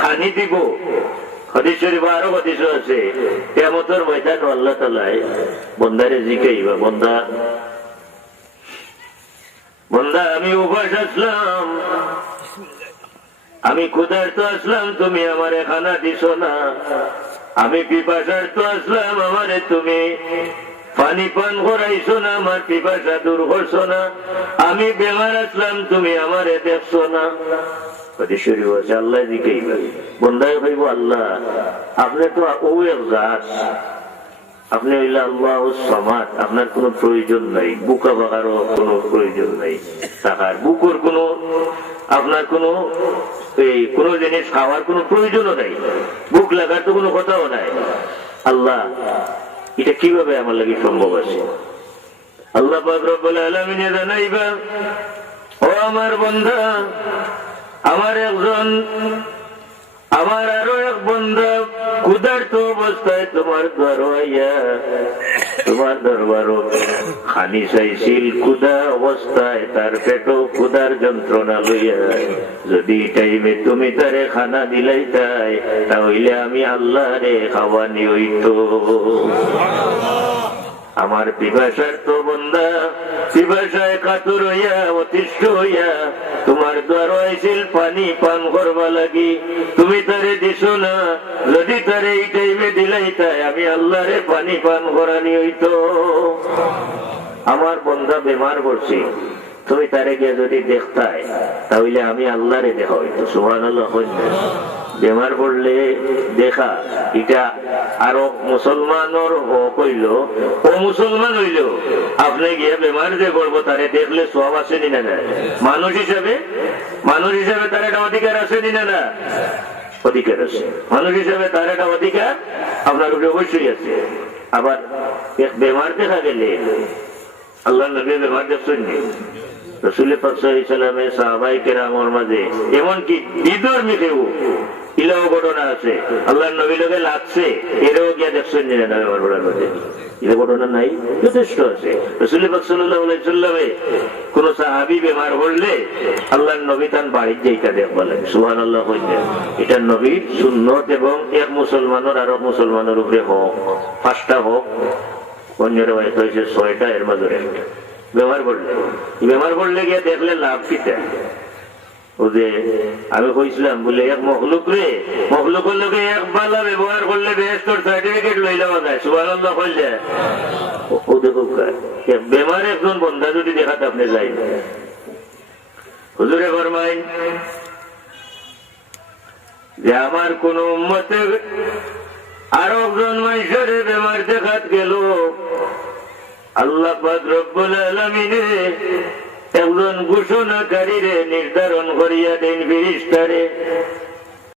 খানি দিব। হাদিস শরীফে আরো হাদিস আছে, কিয়ামতের ময়দানে আল্লাহ তাআলা বান্দারে জিজ্ঞাসা, বান্দা বান্দা আমি উপাস আসলাম, আমি ক্ষুধার্ত আসলাম, তুমি আমারে খানা দিছো না। আমি পিপাসার্ত আসলাম, আমারে তুমি পানি পান করাইছো না, আমার পিপাসা দূর করছো না। আমি বেমার আসলাম, তুমি আমারে দেখছো না। আল্লাহ দিকেই বন্ধায় ভাইব, আল্লাহ আপনি তো ও এক জাত, আপনি হইলে আল্লাহ সামাদ, আপনার কোনো প্রয়োজন নাই, বুকা বাগারও কোনো প্রয়োজন নাই, টাকার বুকুর কোনো আপনার কোনো কোনো জিনিস খাওয়ার কোনো প্রয়োজনও নাই, বুক লাগার তো কোনো কথাও নাই। আল্লাহ এটা কিভাবে আমার লাগে সম্ভব আছে? আল্লাহ পাক রব্বুল আলামিন জানাইবা, ও আমার বান্দা, আমার একজন আমার আরো এক বান্দা ক্ষুধার্ত অবস্থায় তোমার দরবারও খানি চাইছিল, ক্ষুধা অবস্থায় তার পেটও ক্ষুধার যন্ত্রণা লইয়া, যদি টাইমে তুমি তারে খানা দিলাইতাই, তাহলে আমি আল্লাহ রে খাওয়ানি হইতো। আমার পিপাসার তো বন্দা পিপাসায় কাতর হইয়া অতিষ্ঠ হইয়া তোমার দ্বার আইছিল পানি পান করবা লাগি, তুমি তারে দিছো না। যদি তারে এই টাইমে দিলাইতাই, আমি আল্লাহরে পানি পান করানি হইতো। আমার বন্দা বেমার পড়ছি, তুমি তারে গিয়ে যদি দেখতাই, তাহলে আমি আল্লাহরে দেখা হইতো। সুবহানাল্লাহ। বেমার পড়লে দেখা এটা আরো মুসলমানের হক হইল, ও মুসলমান হইল, আপনি গিয়ে বেমার যে করবো তারে দেখলে সব আসেনি না? মানুষ হিসাবে তার একটা অধিকার আসেনি না? অধিকার আছে। মানুষ হিসাবে তার একটা অধিকার আপনার উপরে অবশ্যই আছে। আবার বেমার দেখা গেলে, আল্লাহ নবী বেমার দেখছেন, রাসূল পাক সাল্লাল্লাহু আলাইহি ওয়াসাল্লামের সাহাবায়ে কেরামের মাঝে এমনকি বিধর্মীদেরও ইলাও ঘটনা আছে, আল্লাহর নবী লোকে লাগছে, এরও গিয়া দেখছেন না বেমার পড়ার মধ্যে? এটা ঘটনা নাই, যথেষ্ট আছে। রাসূল পাক সাল্লাল্লাহু আলাইহি ওয়াসাল্লামে কোন সাহাবী বেমার পড়লে আল্লাহর নবী তার বাড়ির যাইতা দেখবা লাগে। সুবহানাল্লাহ। এটা নবীর সুন্নত এবং এক মুসলমানের আর এক মুসলমানের উপরে হক, 5টা হক, অন্যের হয়তো হয়েছে 6টা, এর মাঝে একটা। বেমার পড়লে গিয়ে দেখলে লাভ কিটা? ও যে আমি কইছিলাম বলে এক মখলুকের লোকে এক বালা ব্যবহার করলে বেহেশতের সার্টিফিকেট লই যাওয়া যায়। সুবহানাল্লাহ। বললে ও দেখো বেমার একজন বন্ধা যদি দেখাতে আপনি যাই, হুজুরে ফরমাইন যে আমার কোন উম্মতে আরো একজন মানুষের বেমার দেখাত গেল, আল্লাহ পাক রব্বুল আলামিন একজন ঘোষণাকারীরে নির্ধারণ করিয়া দেন ফেরেশতারে,